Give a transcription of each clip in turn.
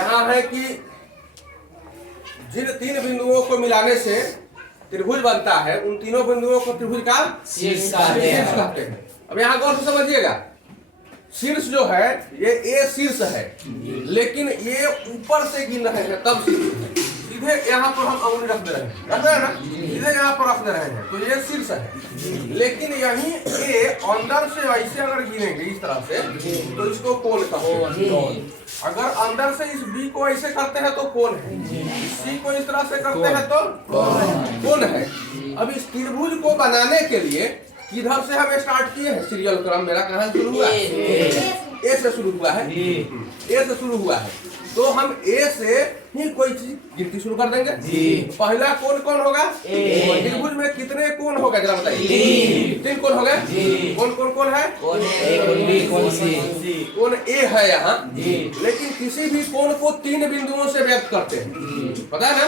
यहाँ है कि जिन 3 बिंदुओं को मिलाने से त्रिभुज बनता है, उन तीनों बिंदुओं को त्रिभुज का शीर्ष कहते हैं। अब यहाँ गौर से समझिएगा, शीर्ष जो है ये ए शीर्ष है, लेकिन ये ऊपर से गिन रहे हैं तब शीर्ष है। सीधे यहाँ पर हम अंगुली रख दे रहे हैं ना, सीधे यहाँ पर रख दे रहे हैं तो ये शीर्ष है। लेकिन यही ए अंदर से ऐसे अगर गिनेंगे इस तरह से तो इसको कोण कहते हैं। अगर अंदर से इस बी को ऐसे करते हैं तो कोण है, सी को इस तरह से करते हैं तो कोण है। अब इस त्रिभुज को बनाने के लिए किधर से हम स्टार्ट किए हैं, सीरियल क्रम मेरा कहाँ शुरू हुआ है, ए से शुरू हुआ है, ए से शुरू हुआ है। तो हम ए से ही कोई चीज गिनती शुरू कर देंगे। पहला कोण कौन होगा, त्रिभुज में कितने कोण होगा जरा बताइए। 3 कोण हो गए। कौन कौन कौन है, कोण ए है यहाँ, लेकिन किसी भी कोण को 3 बिंदुओं से व्यक्त करते हैं, पता है ना।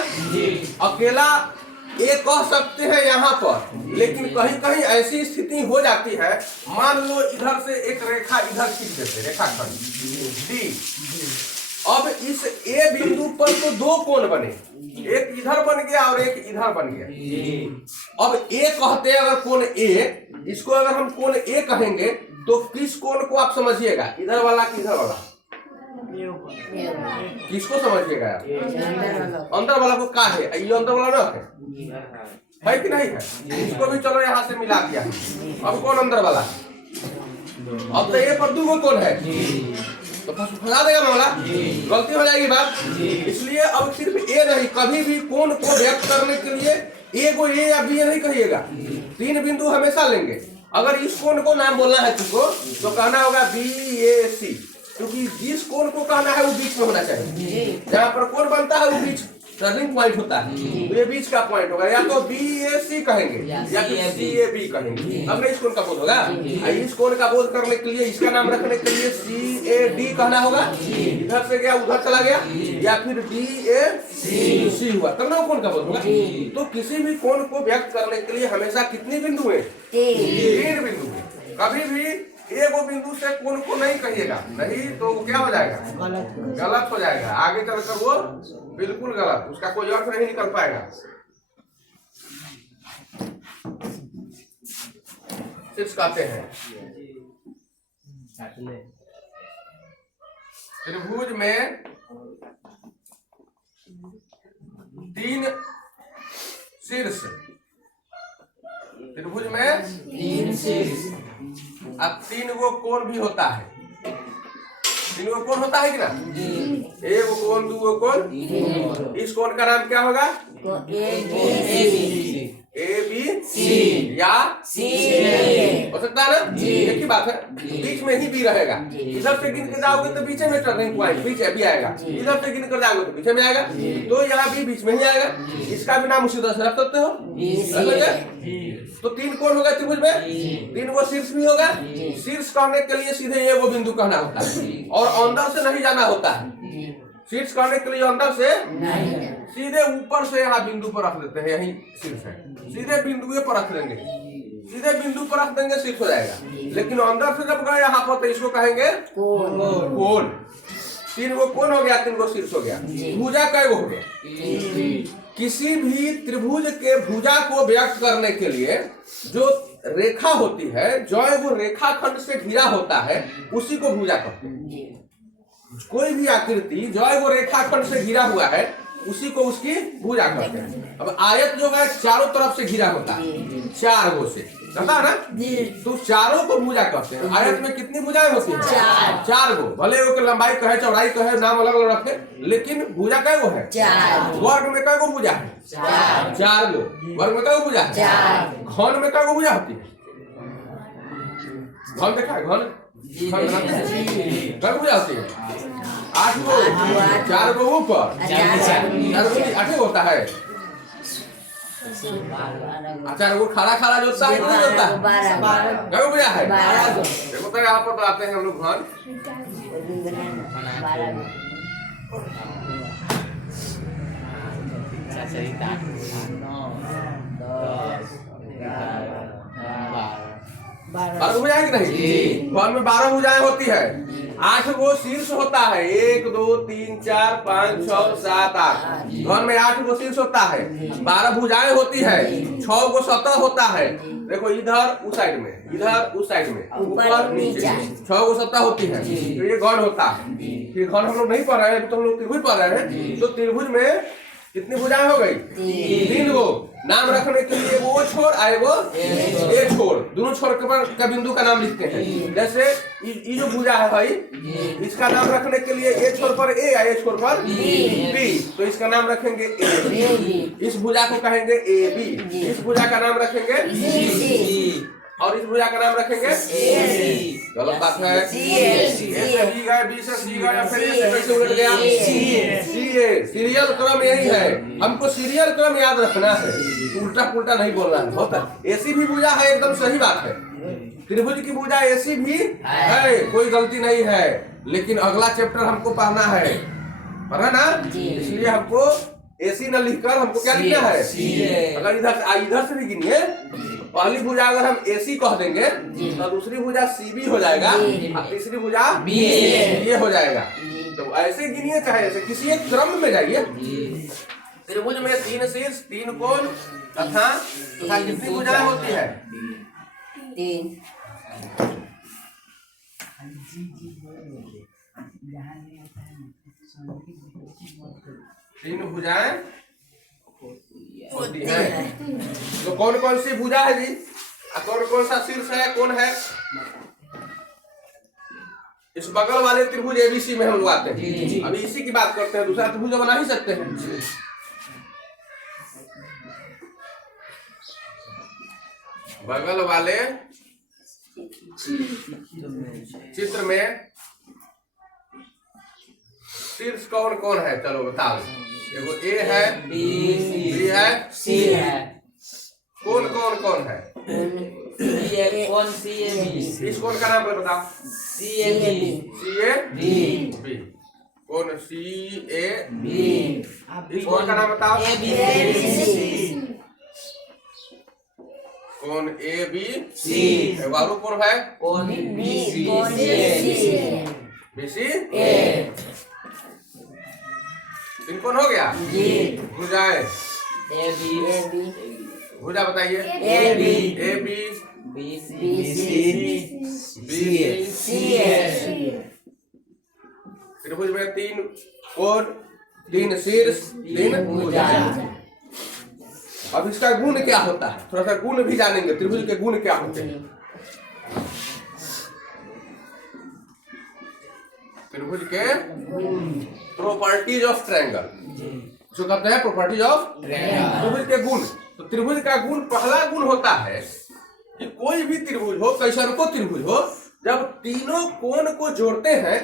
अकेला ए कह सकते हैं यहाँ पर, लेकिन कहीं कहीं ऐसी स्थिति हो जाती है, मान लो इधर से एक रेखा इधर खींच देते, रेखाखंड डी। अब इस ए बिंदु पर तो 2 कोण बने, एक इधर बन गया और एक इधर बन गया। अब ए कहते हैं अगर कोण ए, इसको अगर हम कोण ए कहेंगे तो किस कोण को आप समझिएगा, इधर वाला कि इधर वाला, किसको समझिएगा आप? अंदर वाला को का है, ये अंदर वाला ना है कि नहीं है? इसको भी चलो यहाँ से मिला दिया। अब कौन अंदर वाला, अब तो ए पर 2 कोण है तो फंसा देगा मामला, गलती हो जाएगी बात। इसलिए अब सिर्फ ए नहीं, कभी भी कोण को व्यक्त करने के लिए ए को ए या बी नहीं कहिएगा, 3 बिंदु हमेशा लेंगे। अगर इस कोण को नाम बोलना है तुमको तो कहना होगा बी ए सी, क्योंकि जिस कोण को कहना है वो बीच में होना चाहिए। जहाँ पर कोण बनता है वो बीच टर्निंग पॉइंट होता है, तो ये बीच का पॉइंट होगा। या तो बी ए सी कहेंगे या फिर सी ए बी कहेंगे। अब इस कोण का बोध होगा, इस कोण का बोध करने के लिए, इसका नाम रखने के लिए सी ए डी कहना होगा। इधर से गया उधर चला गया, या फिर डी ए सी हुआ, तब ना कोण का बोध होगा। तो किसी भी कोण को व्यक्त करने के लिए हमेशा कितनी बिंदु है, 3 बिंदु है। कभी भी एक बिंदु से कोण को नहीं कहिएगा, नहीं तो क्या हो जाएगा, गलत हो जाएगा। आगे चलकर वो बिल्कुल गलत, उसका कोई अर्थ नहीं निकल पाएगा। शीर्ष कहते हैं त्रिभुज में 3 शीर्ष, त्रिभुज में 3 शीर्ष, अब 3 गो कोण भी होता है। 3 गो कोण होता है कि ना, 1 कोण 2 कोण। इस कोण का नाम क्या होगा, ए बी सी या सी हो सकता है ना, एक ही बात है। बीच में ही बी रहेगा, इधर से गिन के जाओगे तो बीच में टर्निंग पॉइंट बीच भी आएगा, इधर से गिन कर जाओगे तो बीच में आएगा, तो यहाँ भी बीच में ही आएगा। इसका भी नाम उसी तरह से रख सकते हो। तो 3 कोण होगा त्रिभुज में, 3 वो शीर्ष भी होगा। शीर्ष कहने के लिए सीधे ये वो बिंदु कहना होता है और अंदर से नहीं जाना होता है। शीर्ष करने के लिए अंदर से सीधे ऊपर से यहाँ बिंदु पर रख देते हैं, यही शीर्ष है, सीधे बिंदु पर रख देंगे, सीधे बिंदु पर रख देंगे, शीर्ष हो जाएगा। लेकिन अंदर से जब गए यहाँ पर तो इसको कहेंगे कोण। 3 गो कोण हो गया, 3 गो शीर्ष हो गया। भुजा कै गो हो गया। किसी भी त्रिभुज के भुजा को व्यक्त करने के लिए जो रेखा होती है, जो वो रेखाखंड से घिरा होता है, उसी को भुजा कहते हैं। कोई भी आकृति जो है वो रेखाखंड से घिरा हुआ है, उसी को उसकी भुजा कहते हैं। अब आयत जो है चारों तरफ से घिरा होता है, 4 गो से, पता है ना, तो चारों को भुजा कहते हैं। आयत में कितनी भुजाएं होती हैं, 4 गो। भले वो लंबाई कहे चौड़ाई कहे नाम अलग अलग रखे, लेकिन भुजा कै गो है, 4। वर्ग में कै गो भुजा है, 4 गो। वर्ग में कै गो भुजा है, घन में कै गो भुजा होती है, घन देखा है, घन भुजा होती है 8 गो, 4 गो ऊपर, 8 गो होता है। 4 गो खड़ा खड़ा जो होता है, नहीं होता है, 12 भुजा है। देखो तो यहाँ पर तो आते हैं हम लोग घन, 12 भुजाएं कि नहीं? घन में 12 भुजाएं होती है, 8 गो शीर्ष होता है, 1 2 3 4 5 6 7 8। घन में 8 गो शीर्ष होता है, 12 भुजाएं होती है, 6 गो सतह होता है। देखो इधर उस साइड में, इधर उस साइड में, ऊपर नीचे 6 गो सतह होती है, तो ये घन होता है। फिर घन हम लोग नहीं पढ़ रहे हैं, तो हम लोग त्रिभुज पढ़ रहे हैं। तो त्रिभुज में कितनी भुजाएं हो गई? 3 गो। नाम रखने के लिए वो छोर आए वो ए छोर, दोनों छोर के पर का बिंदु का नाम लिखते हैं। जैसे ये जो भुजा है भाई, इसका नाम रखने के लिए ए छोर पर ए, ए छोर पर बी, तो इसका नाम रखेंगे ए। इस भुजा को कहेंगे ए बी, इस भुजा का नाम रखेंगे सी, और इस भुजा का नाम रखेंगे सी। गलत बात है। ए से बी गए, बी से सी गए, फिर ए से कैसे उलट गया? सी ए। सीरियल क्रम यही है, हमको सीरियल क्रम याद रखना है, उल्टा पुल्टा नहीं बोलना है। होता ऐसी भी भुजा है, एकदम सही बात है। त्रिभुज की भुजा ऐसी भी है, कोई गलती नहीं है, लेकिन अगला चैप्टर हमको पढ़ना है, पढ़ा ना? इसलिए हमको ऐसी न लिखकर हमको क्या लिखना है? अगर इधर से भी गिनिए, पहली भुजा अगर हम एसी कह देंगे तो दूसरी भुजा सीबी हो जाएगा, और तीसरी भुजा बीए हो जाएगा। तो ऐसे गिनिए, चाहे ऐसे किसी एक क्रम में जाइए। त्रिभुज में 3 शीर्ष, 3 कोण तथा कितनी भुजाएं होती है? 3 भुजाएं होती है। तो कौन कौन सी भुजा है जी? कौन कौन सा शीर्ष है, कौन है? इस बगल वाले त्रिभुज एबीसी में हम लोग आते हैं। अभी इसी की बात करते हैं, दूसरा त्रिभुज बना ही सकते हैं। बगल वाले चित्र में शीर्ष कौन कौन है? चलो बताओ। एगो ए है, बी है, सी है। कौन कौन कौन है? कौन सी ए बी? इस कौन का नाम बताओ? C A B. कौन सी ए बी? इस कौन का नाम बताओ? A B. कौन ए बी सी। बारू कौन है? कौन बी सी। बी सी ए। तीन कौन हो गया? भुजाएं ए बी। भुजा बताइए। A B. A B B C. B C. त्रिभुज में 3 कोण, 3 शीर्ष, 3 भुजाएं। अब इसका गुण क्या होता है, थोड़ा सा गुण भी जानेंगे। त्रिभुज के गुण क्या होते हैं? त्रिभुज के प्रॉपर्टीज ऑफ ट्रायंगल, जो कहते हैं प्रॉपर्टीज ऑफ त्रिभुज के गुण। तो त्रिभुज का गुण, पहला गुण होता है कि कोई भी त्रिभुज हो, कैसन को त्रिभुज हो, जब तीनों कोण को जोड़ते हैं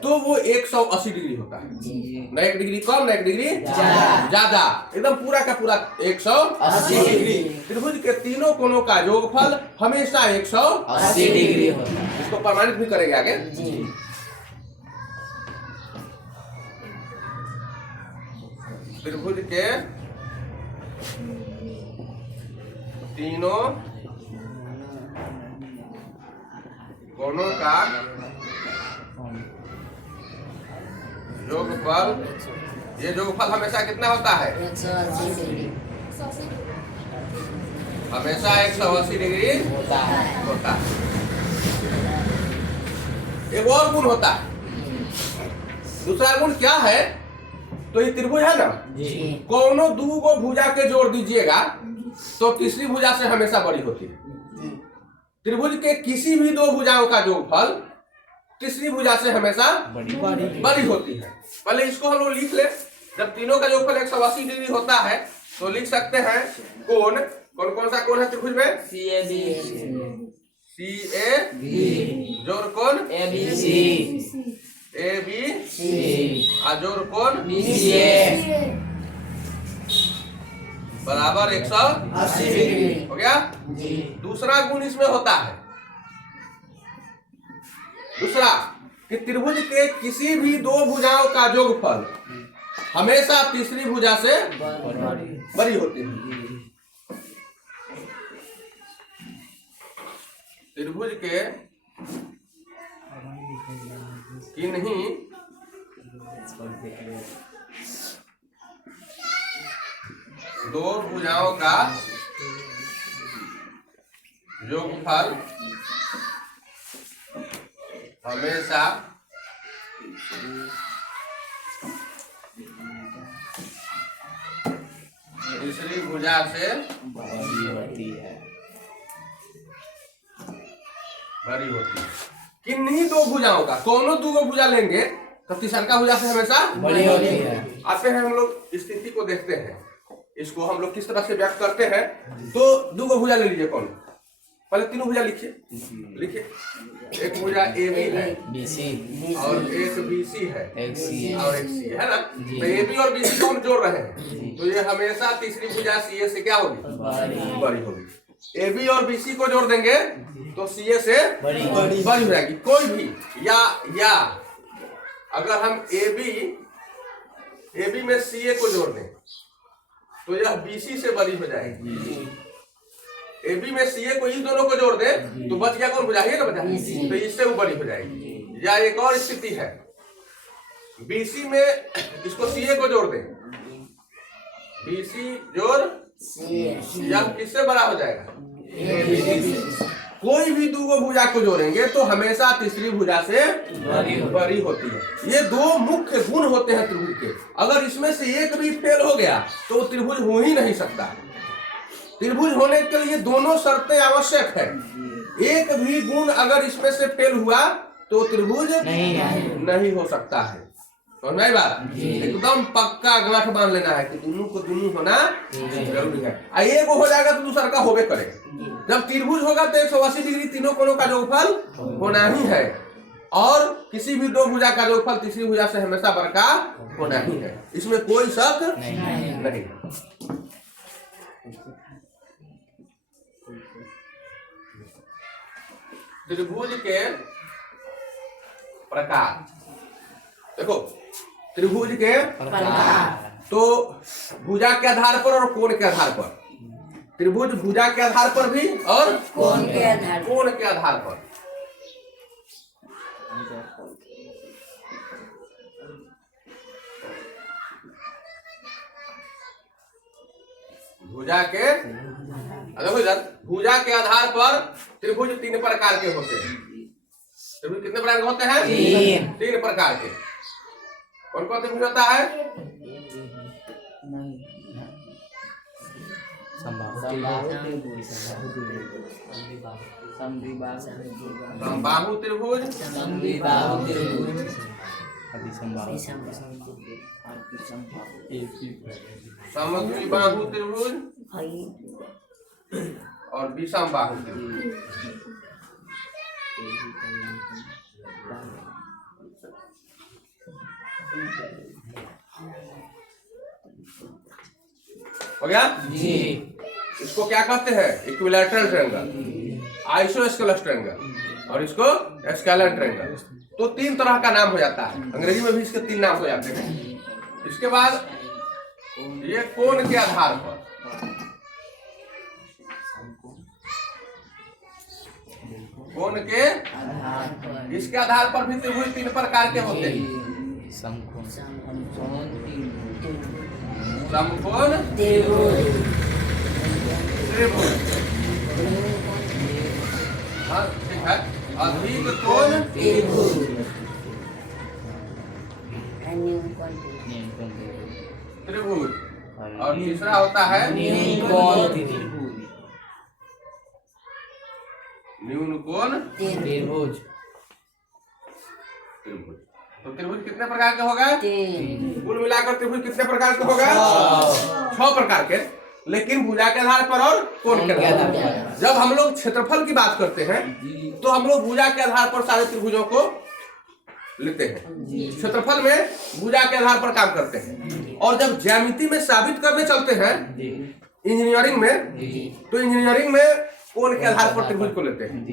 तो वो 180 डिग्री होता है। न 1 डिग्री कम, न 1 डिग्री ज्यादा, एकदम पूरा का पूरा 180 डिग्री। त्रिभुज के तीनों कोणों का योगफल हमेशा 180 डिग्री होता है। इसको प्रमाणित भी करेंगे आगे। त्रिभुज के तीनों कोणों का योगफल, ये योगफल हमेशा कितना होता है? 180 डिग्री। हमेशा 180 डिग्री होता है। एक और गुण होता है। दूसरा गुण क्या है? तो ये त्रिभुज है ना, कोनो 2 को भुजा के जोड़ दीजिएगा तो तीसरी भुजा से हमेशा बड़ी होती है। त्रिभुज के किसी भी 2 भुजाओं का योगफल तीसरी भुजा से हमेशा बड़ी होती है। पहले इसको हम लोग लिख ले। जब तीनों का योगफल 180 डिग्री होता है तो लिख सकते हैं कोण। कौन कौन सा कोण है त्रिभुज में? सी A B. C A B जोड़ कोण A B C. A B जोड़ कोण बी सी ए बराबर 180 डिग्री हो गया। दूसरा गुण इसमें होता है, दूसरा कि त्रिभुज के किसी भी 2 भुजाओं का योगफल हमेशा तीसरी भुजा से बड़ी होती है। त्रिभुज के किन्हीं दो भुजाओं का योगफल हमेशा तीसरी भुजा से बड़ी होती है। बड़ी होती है। किन्हीं दो भुजाओं का, दोनों दो भुजा लेंगे तो तीसरा भुजा से हमेशा बड़ी होती है। आते हैं हम लोग स्थिति को देखते हैं, इसको हम लोग किस तरह से व्यक्त करते हैं। तो दो भुजा ले लीजिए, कौन पहले तीनों भुजा लिखिए। लिखिए, एक भुजा ए बी है बीसी और एक बी सी है एक सी और एक सी है ना। तो ए बी और बी सी को हम जोड़ रहे हैं, तो ये हमेशा तीसरी भुजा सी ए से क्या होगी, बड़ी होगी। ए बी और बी सी को जोड़ देंगे तो सी ए से बड़ी हो जाएगी। कोई भी या अगर हम ए बी में सी ए को जोड़ दें तो यह बी सी से बड़ी हो जाएगी। ए बी में सी ए को इन दोनों को जोड़ दे तो बच गया कौन भुजा, ये ना बचा, तो इससे वो बड़ी हो जाएगी। या एक और स्थिति है, बी सी में इसको सी ए को जोड़ दे, बी सी जोड़ यह किससे बड़ा हो जाएगा, कोई भी दो भुजा को जोड़ेंगे तो हमेशा तीसरी भुजा से बड़ी होती है। ये दो मुख्य गुण होते हैं त्रिभुज के। अगर इसमें से एक भी फेल हो गया तो त्रिभुज हो ही नहीं सकता। त्रिभुज होने के लिए दोनों शर्तें आवश्यक है। एक भी गुण अगर इसमें से फेल हुआ तो त्रिभुज नहीं हो सकता है। समझ में आई बात? एकदम पक्का गांठ बांध लेना है कि दोनों को दोनों होना जरूरी है। एक हो जाएगा तो दूसरा का होबे करेगा। जब त्रिभुज होगा तो 180 डिग्री तीनों कोणों का योगफल होना ही है, और किसी भी दो भुजा का योगफल तीसरी भुजा से हमेशा बड़का होना ही है, इसमें कोई शक नहीं। त्रिभुज के प्रकार देखो, त्रिभुज के तो भुजा के आधार पर और कोण के आधार पर। त्रिभुज भुजा के आधार पर भी और कोण के आधार पर। भुजा के देखो इधर, भुजा के आधार पर त्रिभुज 3 प्रकार के होते हैं। त्रिभुज कितने प्रकार के होते हैं? 3 प्रकार के। कौन कौन त्रिभुज होता है? समबाहु त्रिभुज, समद्विबाहु त्रिभुज और विषमबाहु त्रिभुज। हो गया जी। इसको क्या कहते हैं? इक्विलैटरल ट्रायंगल, आइसोस्केलस ट्रायंगल और इसको स्केलर ट्रायंगल। तो 3 तरह का नाम हो जाता है, अंग्रेजी में भी इसके 3 नाम हो जाते हैं। इसके बाद ये कोण के आधार पर, कोण के इसके आधार पर भी त्रिभुज 3 प्रकार के होते हैं। समकोण त्रिभुज, हाँ ठीक है। अधिक कोण त्रिभुज, त्रिभुज और तीसरा होता है न्यून कोण त्रिभुज। तो त्रिभुज कितने प्रकार के होगा? 3। कुल मिलाकर त्रिभुज कितने प्रकार के होगा? 6 प्रकार के, लेकिन भुजा के आधार पर और कोण के आधार पर। जब हम लोग क्षेत्रफल की बात करते हैं तो हम लोग भुजा के आधार पर सारे त्रिभुजों को लेते हैं। क्षेत्रफल में भुजा के आधार पर काम करते हैं। और जब ज्यामिति में साबित करने चलते हैं इंजीनियरिंग में, तो इंजीनियरिंग में कोण के आधार पर त्रिभुज को लेते हैं।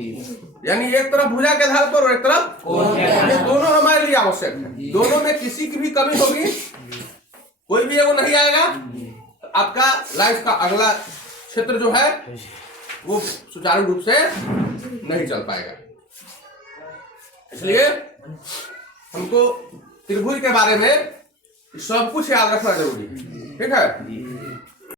यानी एक तरफ भुजा के आधार पर और एक तरफ कोण के आधार पर। ये दोनों हमारे लिए आवश्यक है। दोनों में किसी की भी कमी होगी, कोई भी एगो नहीं आएगा, आपका लाइफ का अगला क्षेत्र जो है वो सुचारू रूप से नहीं चल पाएगा। इसलिए हमको त्रिभुज के बारे में सब कुछ याद रखना जरूरी है। ठीक है।